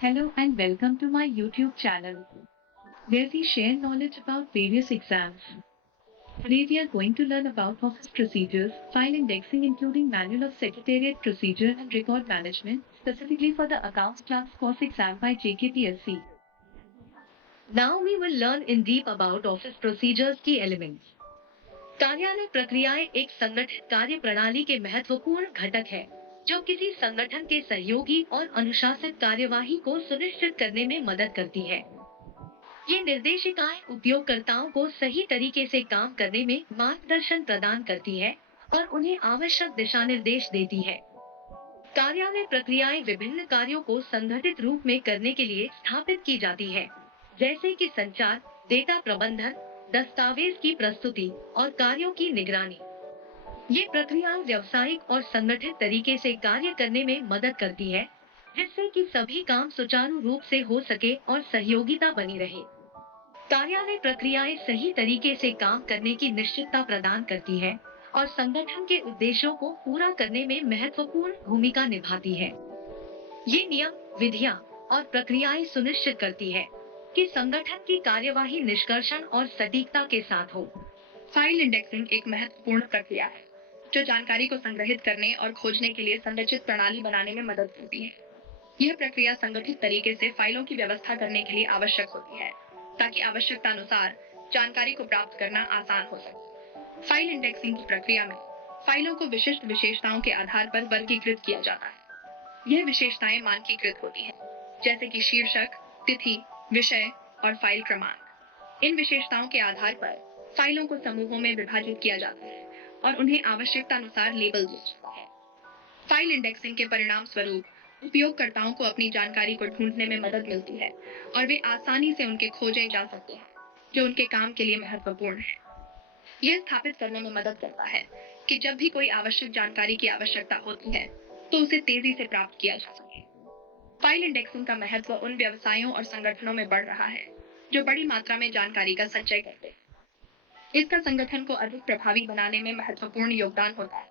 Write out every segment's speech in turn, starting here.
Hello and welcome to my YouTube channel, where we share knowledge about various exams. Today we are going to learn about office procedures, file indexing including manual of secretariat procedure and record management, specifically for the accounts class course exam by JKPSC. Now we will learn in deep about office procedures key elements. कार्यालय प्रक्रियाएं एक संगठित कार्य प्रणाली के महत्वपूर्ण घटक है, जो किसी संगठन के सहयोगी और अनुशासित कार्यवाही को सुनिश्चित करने में मदद करती है। ये निर्देशिकाएं उपयोगकर्ताओं को सही तरीके से काम करने में मार्गदर्शन प्रदान करती है और उन्हें आवश्यक दिशा निर्देश देती है। कार्यालय प्रक्रियाएं विभिन्न कार्यों को संगठित रूप में करने के लिए स्थापित की जाती है, जैसे कि संचार, डेटा प्रबंधन, दस्तावेज की प्रस्तुति और कार्यों की निगरानी। ये प्रक्रियाएं व्यावसायिक और संगठित तरीके से कार्य करने में मदद करती है, जिससे कि सभी काम सुचारू रूप से हो सके और सहयोगिता बनी रहे। कार्यालय प्रक्रियाएं सही तरीके से काम करने की निश्चितता प्रदान करती है और संगठन के उद्देश्यों को पूरा करने में महत्वपूर्ण भूमिका निभाती है। ये नियम, विधियां और प्रक्रियाएं सुनिश्चित करती है कि संगठन की कार्यवाही निष्कर्षण और सटीकता के साथ हो। फाइल इंडेक्सिंग एक महत्वपूर्ण प्रक्रिया है, जो जानकारी को संग्रहित करने और खोजने के लिए संरचित प्रणाली बनाने में मदद करती है। यह प्रक्रिया संगठित तरीके से फाइलों की व्यवस्था करने के लिए आवश्यक होती है, ताकि आवश्यकता अनुसार जानकारी को प्राप्त करना आसान हो सके। फाइल इंडेक्सिंग की प्रक्रिया में फाइलों को विशिष्ट विशेषताओं के आधार पर वर्गीकृत किया जाता है। यह विशेषताएं मानकीकृत होती हैं, जैसे कि शीर्षक, तिथि, विषय और फाइल क्रमांक। इन विशेषताओं के आधार पर फाइलों को समूहों में विभाजित किया जाता है और उन्हें आवश्यकता अनुसार लेबल दिया जाता है। फाइल इंडेक्सिंग के परिणाम स्वरूप उपयोगकर्ताओं को अपनी जानकारी को ढूंढने में मदद मिलती है और वे आसानी से उनके खोजे जा सकते हैं, जो उनके काम के लिए महत्वपूर्ण है। यह स्थापित करने में मदद करता है कि जब भी कोई आवश्यक जानकारी की आवश्यकता होती है, तो उसे तेजी से प्राप्त किया जा सके। फाइल इंडेक्सिंग का महत्व उन व्यवसायों और संगठनों में बढ़ रहा है, जो बड़ी मात्रा में जानकारी का संचय करते हैं। इसका संगठन को अधिक प्रभावी बनाने में महत्वपूर्ण योगदान होता है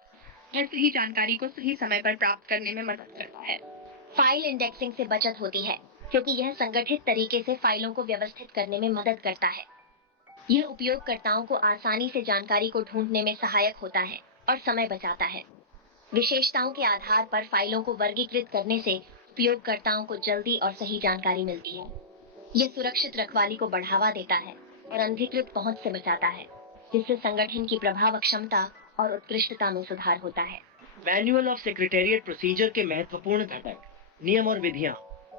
और सही जानकारी को सही समय पर प्राप्त करने में मदद करता है। फाइल इंडेक्सिंग से बचत होती है, क्योंकि यह संगठित तरीके से फाइलों को व्यवस्थित करने में मदद करता है। यह उपयोगकर्ताओं को आसानी से जानकारी को ढूंढने में सहायक होता है और समय बचाता है। विशेषताओं के आधार पर फाइलों को वर्गीकृत करने से उपयोगकर्ताओं को जल्दी और सही जानकारी मिलती है। यह सुरक्षित रखवाली को बढ़ावा देता है और अनधिकृत पहुंच से बचाता है, जिससे संगठन की प्रभाव क्षमता और उत्कृष्टता में सुधार होता है। मैनुअल ऑफ सेक्रेटेरिएट प्रोसीजर के महत्वपूर्ण घटक, नियम और विधियां,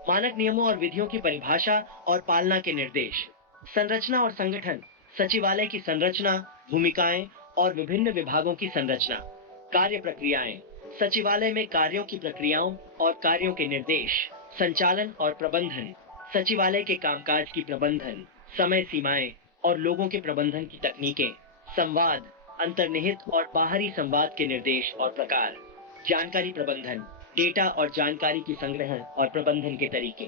मानक नियमों और विधियों की परिभाषा और पालना के निर्देश, संरचना और संगठन, सचिवालय की संरचना, भूमिकाएं और विभिन्न विभागों की संरचना, कार्य प्रक्रियाएं, सचिवालय में कार्यों की प्रक्रियाओं और कार्यों के निर्देश, संचालन और प्रबंधन, सचिवालय के कामकाज की प्रबंधन, समय सीमाएं और लोगों के प्रबंधन की तकनीकें, संवाद, अंतर्निहित और बाहरी संवाद के निर्देश और प्रकार, जानकारी प्रबंधन, डेटा और जानकारी की संग्रहण और प्रबंधन के तरीके,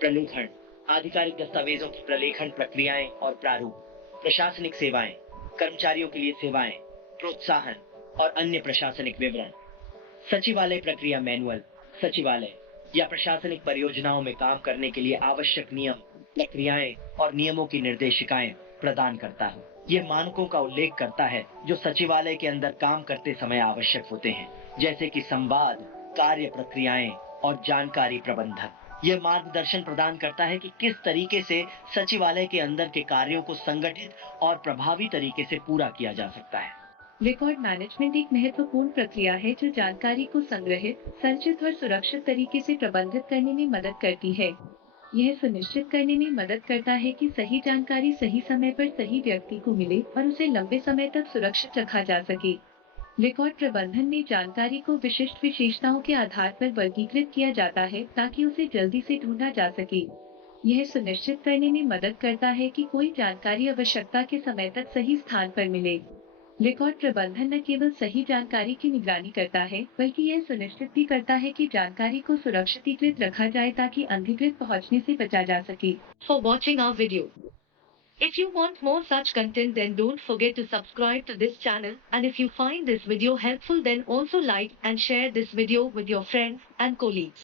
प्रलेखन, आधिकारिक दस्तावेजों की प्रलेखन प्रक्रियाएं और प्रारूप, प्रशासनिक सेवाएं, कर्मचारियों के लिए सेवाएं, प्रोत्साहन और अन्य प्रशासनिक विवरण। सचिवालय प्रक्रिया मैनुअल सचिवालय या प्रशासनिक परियोजनाओं में काम करने के लिए आवश्यक नियम, प्रक्रियाएं और नियमों की निर्देशिकाएं प्रदान करता है। यह मानकों का उल्लेख करता है जो सचिवालय के अंदर काम करते समय आवश्यक होते हैं, जैसे कि संवाद, कार्य प्रक्रियाएं और जानकारी प्रबंधन। यह मार्गदर्शन प्रदान करता है कि किस तरीके से सचिवालय के अंदर के कार्यों को संगठित और प्रभावी तरीके से पूरा किया जा सकता है। रिकॉर्ड मैनेजमेंट एक महत्वपूर्ण प्रक्रिया है जो जानकारी को संग्रहित, संचित और सुरक्षित तरीके से प्रबंधित करने में मदद करती है। यह सुनिश्चित करने में मदद करता है कि सही जानकारी सही समय पर सही व्यक्ति को मिले और उसे लंबे समय तक सुरक्षित रखा जा सके। रिकॉर्ड प्रबंधन में जानकारी को विशिष्ट विशेषताओं के आधार पर वर्गीकृत किया जाता है ताकि उसे जल्दी से ढूंढा जा सके। यह सुनिश्चित करने में मदद करता है कि कोई जानकारी आवश्यकता के समय तक सही स्थान पर मिले। रिकॉर्ड प्रबंधन न केवल सही जानकारी की निगरानी करता है, बल्कि यह सुनिश्चित भी करता है कि जानकारी को सुरक्षित रखा जाए ताकि अनधिकृत पहुंचने से बचा जा सके। For watching our video. If you want more such content, then don't forget to subscribe to this channel, and if you find this video helpful, then also like and share this video with your friends and colleagues.